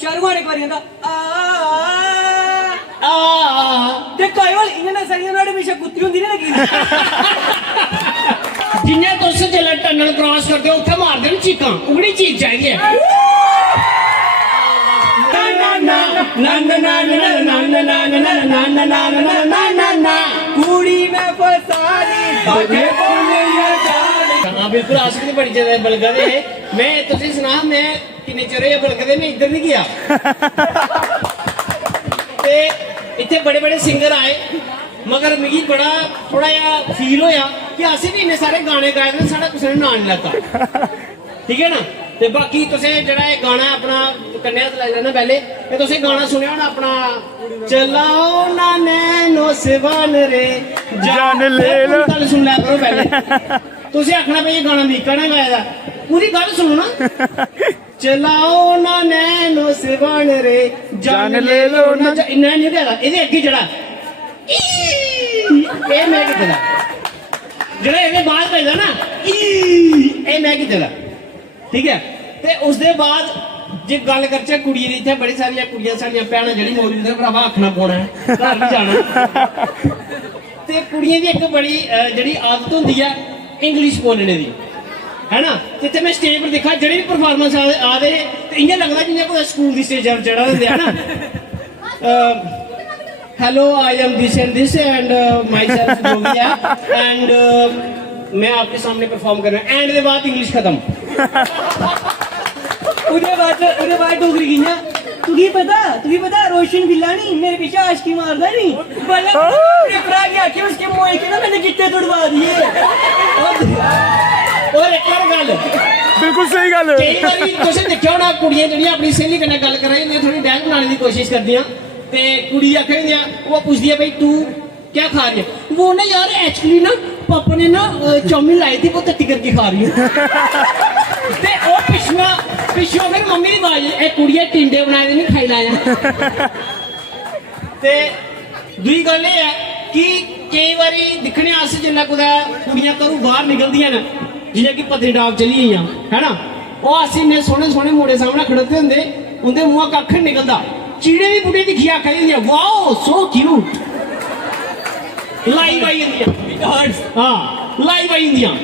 शाहरुख खान एक बार कहता ते कई बार इन्हें नसलियां नाड़े हमेशा कुत्ती होंदी ना लगी जिन्हें तुस जेल्लै टनल क्रॉस करदे हो उत्थे मारदे न चीकां उगड़ी चीज चाहिदी है कुड़ी में फसानी बाजे बोलिया जाने। हाँ बिल्कुल आशिक बड़ी ज्यादा बलगदे मैं तुसी सुना मैं किन्ने चिर होए बलगदे मैं इधर नहीं गया ते इत्थे बड़े बड़े सिंगर आए मगर मिगी बड़ा थोड़ा जिहा फील होया कि असें भी इन्ने सारे गाने गाए ने साढ़ा कुसै ने नां नहीं लैता ठीक है ना। ते बाकी तुसें जेह्ड़ा एह् गाना अपना कन्नै हत्थ लाई लैना पैह्ले ते तुसें गाना सुनेआ होना अपना चलाओ ना नैनो सिवान रे जान ले लो। गल सुन लिया करो पैह्ले तुसें आखना भाई एह् गाना मीका ने गाए दा पूरी गल सुनो ना चलाओ ना नैनो सिवान रे जान ले लो ना इन्ना नहीं गाया एह्दे अग्गे जेह्ड़ा एह् मैं कीते दा जेह्ड़ा एह्दे बाद भजदा ना एह् मैं कीते दा ठीक है। ते उसदे बाद जे गल करचै कुड़ियें दी इत्थै बड़ी सारियां कुड़ियां साढ़ियां भैनां जेह्ड़ी मौजूद ने भरावा आखना पौना है घर भी जाना ते कुड़ियें दी इक बड़ी जेह्ड़ी आदत होंदी है इंग्लिश बोलने दी है ना। जित्थे मैं स्टेज पर दिक्खा जेह्ड़ी भी परफॉर्मेंस आ दे ते इ'यां लगदा जि'यां कुदै स्कूल दी स्टेज पर चढ़ा दे है ना hello I am this and myself Jogi है एंड मैं आपके सामने परफॉर्म कर रहा हूँ एंड के बाद इंग्लिश खत्म उसके बाद डोगरी की ना तुझे पता रोशन बिल्लानी मेरे पीछे आशिकी मारदा नहीं पेपरा की आके उसके मुंह के ना मैंने कितने तुड़वा दिए। और एक और गल बिल्कुल सही गल कई बारी तुसें दिक्खेआ होना कुड़ियां जेह्ड़ियां अपनी स्हेली कन्नै गल करा दियां थोड़ी डैल बनाने की कोशिश करदियां ते कुड़ी आखा दियां वो पुछदी है भाई तू क्या खा रही है वो ना यार एक्चुअली ना पापा ने ना चाउमीन लाई थी वो टट्टी करके खा रही है ते ओ पिछुआ फिर मम्मी दी आवाज ए कुड़ियां टिंडे बनाए दे नहीं खाई लाया ते दूई गल एह् है कि केई बारी दिक्खने अस जिल्लै कुदै कुड़ियां घरों बाहर निकलदियां न जि'यां कि पत्नीटाप चली गेइयां है ना ओह् अस इन्ने सोहने सोहने मुड़े सामने खड़ोते होंदे उंदे मुंहा कक्ख नहीं निकलदा चीड़े दी बुढ़ी दिक्खियै आखा दियां वाओ सो क्यूट लाइव आई जंदियां हाँ लाइव आई जंदियां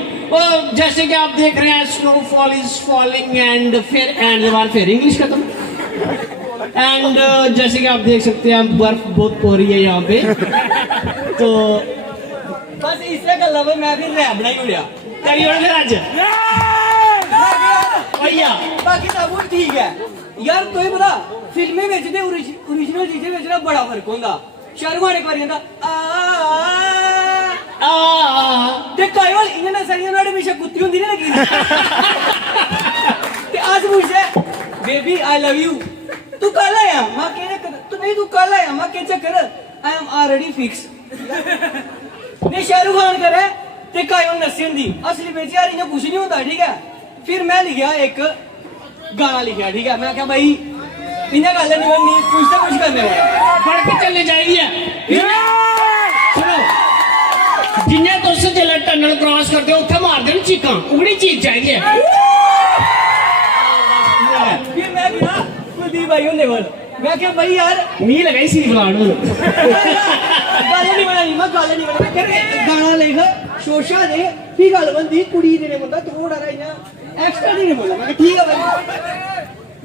जैसे कि आप देख रहे हैं स्नोफॉल इज फॉलिंग एंड फिर एंड के बाद फिर इंग्लिश खत्म एंड जैसे कि आप देख सकते हैं बर्फ बहुत हो रही है यहाँ पे तो बस इससे गल्ला पे मैं भी रैप बनाई उड़िया करी और फिर आज भैया बाकी सब कुछ ठीक है यार तुझे पता फिल्में बिच ते ओरिजिनल चीजें बिच ना बड़ा फर्क होंदा। शाहरुख खान एक बार कहता ते कई बार इन्हें नसलियां नाड़े हमेशा कुत्ती होंदी ना लगी ते आज पूछे बेबी आई लव यू तू कल आया मां कहने तू नहीं तू कल आया मां के चक्कर आई एम ऑलरेडी फिक्स ने शाहरुख खान करे ते कई बार नसी होंदी असली बिच यार इन्हें कुछ नहीं होता ठीक है। फिर मैं लिखा एक गाना लिखा ठीक है मैं क्या भाई इन्हें गल नहीं बननी कुछ तो कुछ करने वाला बढ़ के चलनी चाहिए सुनो जिन्हें तुस जेल्लै टनल क्रॉस करदे हो उत्थे मारदे न चीकां उगड़ी चीज चाहिदी है। फिर मैं गया कुलदीप भाई होंदे कोल मैं क्या भाई यार मी लगाई सी बुलाण गल नहीं बनानी मैं गल नहीं बनानी गाना लिख शोशा दे की गल बनदी कुड़ी देने बंदा थोड़ा इ'यां एक्स्ट्रा नहीं बोला मैं ठीक है भाई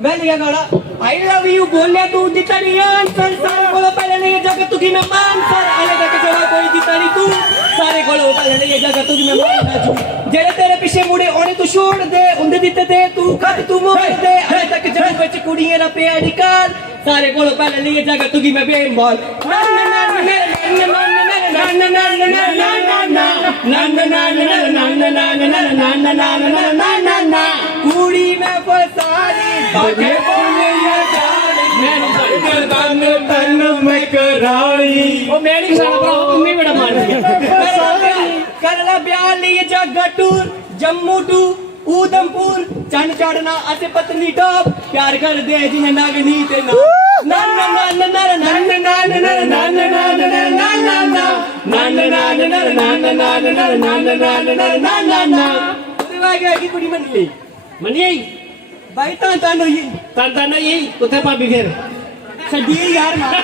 मैं लिखा गाना आई लव यू बोले तू दिता नहीं आंसर सारे कोलो पहले नहीं जगत तू की मैं आंसर आले तक जवा कोई दिता नहीं तू सारे कोलो पहले नहीं जगत तू की मैं मान जेड़े तेरे पीछे मुड़े ओने तू छोड़ दे उंदे दिते दे तू कद तू मोड़ दे आले तक जवा विच कुड़ियां दा प्यार निकाल सारे कोलो पहले नहीं जगत तू की मैं बेईमान कुड़ी में फसानी बाजे बोलिया जाने तन में कराई ओ मैं नहीं सारा भरा मम्मी बड़ा मारती है करला ब्याह लिए जगह टूर जम्मू टू उधमपुर चन चढ़ना अते पतली टॉप प्यार कर दे जिन्हें नागनी ते ना कुड़ी मन ली मनी आई ਬਾਈ ਤਾਂ ਹੋਈ ਤਾਂ ਨਹੀਂ ਉੱਥੇ ਭਾਬੀ ਫਿਰ ਛੱਡੀ ਯਾਰ ਮਾਰ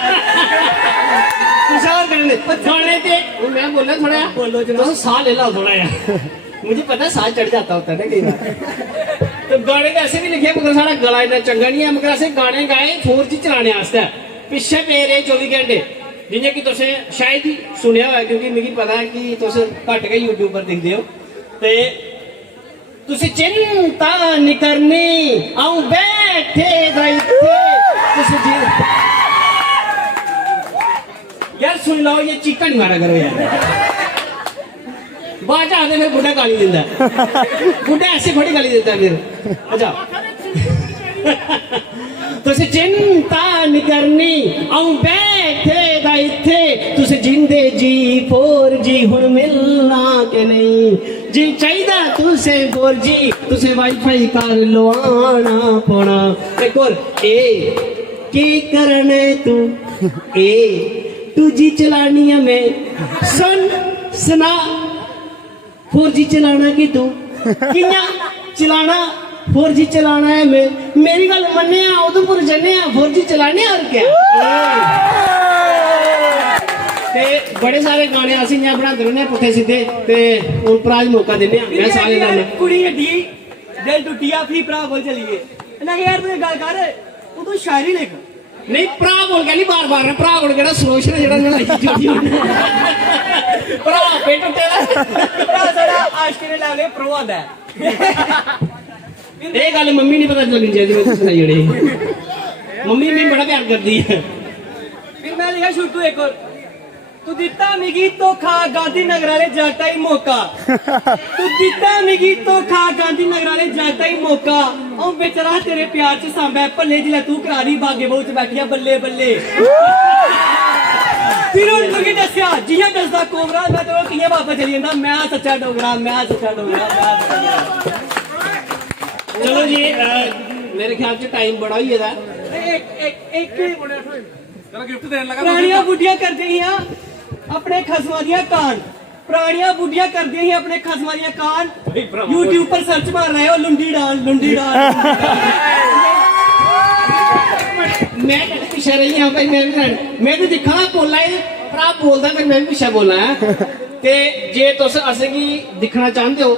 तुषार करने गाने थे वो मैं बोला थोड़ा बोलो जनाब। तो साह ले लो थोड़ा यार मुझे पता है साह चढ़ जाता होता है ना कई बार तो गाने तो ऐसे भी लिखे मगर सारा गला इतना चंगा नहीं है मगर ऐसे गाने गाए 4G चलाने वास्ते पिछे पे रहे 24 घंटे जिन्हें कि तुसें शायद ही सुनिया होया क्योंकि मुझे पता है कि तुस घट के यूट्यूब पर दिखते हो ते तुसी चिंता नहीं करनी आऊं बैठे तुसी यार सुन लो ये चीका नहीं मारा करो यार बाजा आते फिर बुढ़ा गाली देता है बुढ़ा ऐसे थोड़ी गाली देता है फिर अच्छा तुसे चिंता नहीं करनी आऊं बैठे दा इत्थे तुसे जिंदे जी 4G हुण मिलना के नहीं जी चाहिदा तुसे 4G तुसे वाईफाई कर लो आना पौना एक और ए की करने तू ए 2G चलानी है मैं सुन सुना 4G चलाना कि तू किया चलाना 4G चलाना है मैं मेरी गल मन्ने उधमपुर जन्ने 4G चलाने और क्या ते बड़े सारे गाने असीं इयां बनांदे रहने पुट्ठे सीधे ते हुण प्राज मौका दिन्ने आ मैं सारे गाने कुड़ी अड्डी दिल टुटिया फी भरा बोल चलिए ना यार तू गल कर तू शायरी लिख नहीं भरा बोल के नहीं बार बार भरा बोल के सलोशन जेड़ा लड़ाई जोड़ी भरा पे टुटे भरा सारा आशिक ने लागे प्रो आंदा है ये गल मम्मी नहीं पता लगनी चाहिए मैं सुनाई जोड़े मम्मी भी बड़ा प्यार करती है फिर मैं लिखा शुरू एक और तू दिता मिगी धोखा गांधीनगर वाले जागता ही मौका तू दिता मिगी धोखा गांधीनगर वाले जागता ही मौका ओ बेचारा तेरे प्यार च सांबा भल्ले जिले तू करारी बागे बहु च बैठिया बल्ले बल्ले फिर उन तुगी दस्या जियां दसदा कोमरा मैं तेरे कियां वापस चली जंदा मैं सच्चा डोगरा मैं सच्चा डोगरा चलो जी मेरे ख्याल से टाइम बड़ा ही है एक पुरानियां बुढ़ियां करदे हियां अपने खसमां दियां कान पुरानियां बुढ़ियां करदे ही अपने खसमां दियां कान YouTube पर सर्च मार रहे हो लुंडी डाल मैं पीछे रही हाँ भाई मैं भी दिखा ना बोलना है भरा बोलता फिर मैं भी पीछे बोलना है ते जे तुस असेंगी दिखना चाहते हो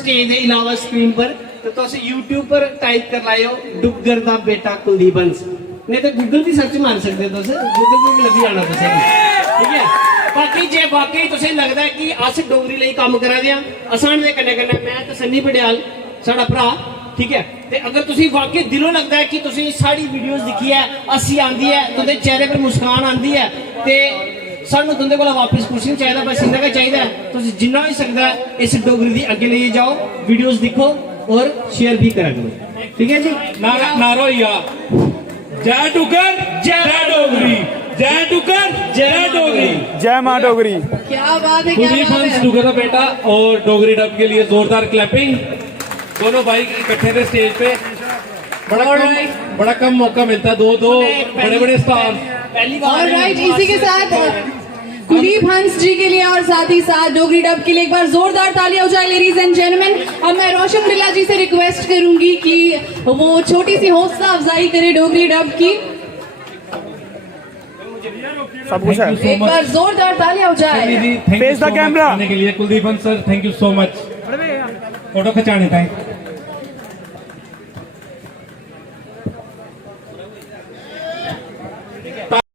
स्टेज के अलावा स्क्रीन पर तो तुस YouTube पर टाइप कर लाओ डुग्गर दा बेटा कुलदीप हंस नहीं तो गूगल भी सर्च मार सकते तुस गूगल भी लगी जाना तुसें ठीक है बाकी जे वाकई तुसें लगदा है कि अस डोगरी लई काम करा दे असान दे कन्ने कन्ने मैं ते सन्नी पटियाल साडा भरा ठीक है ते अगर तुसी वाकई दिलों लगदा है कि तुसी साडी वीडियोस दिखी है अस्सी आंदी है तुंदे चेहरे पर मुस्कान आंदी है ते सानू तुंदे कोला वापस कुछ नहीं चाहिदा बस इंदा का चाहिदा है तुसी जिन्ना भी सकदा है इस डोगरी दी अगे ले जाओ वीडियोस दिखो और शेयर भी करा करो ठीक है जी नारो या जय टुकर जय डोगरी जय टुकर जय डोगरी जय माँ डोगरी। क्या बात है कुलदीप हंस टुकर का बेटा और डोगरी डब के लिए जोरदार क्लैपिंग दोनों भाई इकट्ठे थे स्टेज पे बड़ा कम मौका मिलता है दो बड़े बड़े स्टार पहली बार ऑलराइट इसी के साथ कुलदीप हंस जी के लिए और साथ ही साथ डोगरी डब के लिए एक बार जोरदार तालियां हो जाए लेडीज एंड जेंटलमैन। अब मैं रोशन बिल्ला जी से रिक्वेस्ट करूंगी कि वो छोटी सी हौसला अफजाई करे डोगरी डब की। सब कुछ है। एक बार जोरदार तालियां हो जाए। Face the camera. के लिए Kuldeep Hans sir thank you so much photo खिंचाने ताई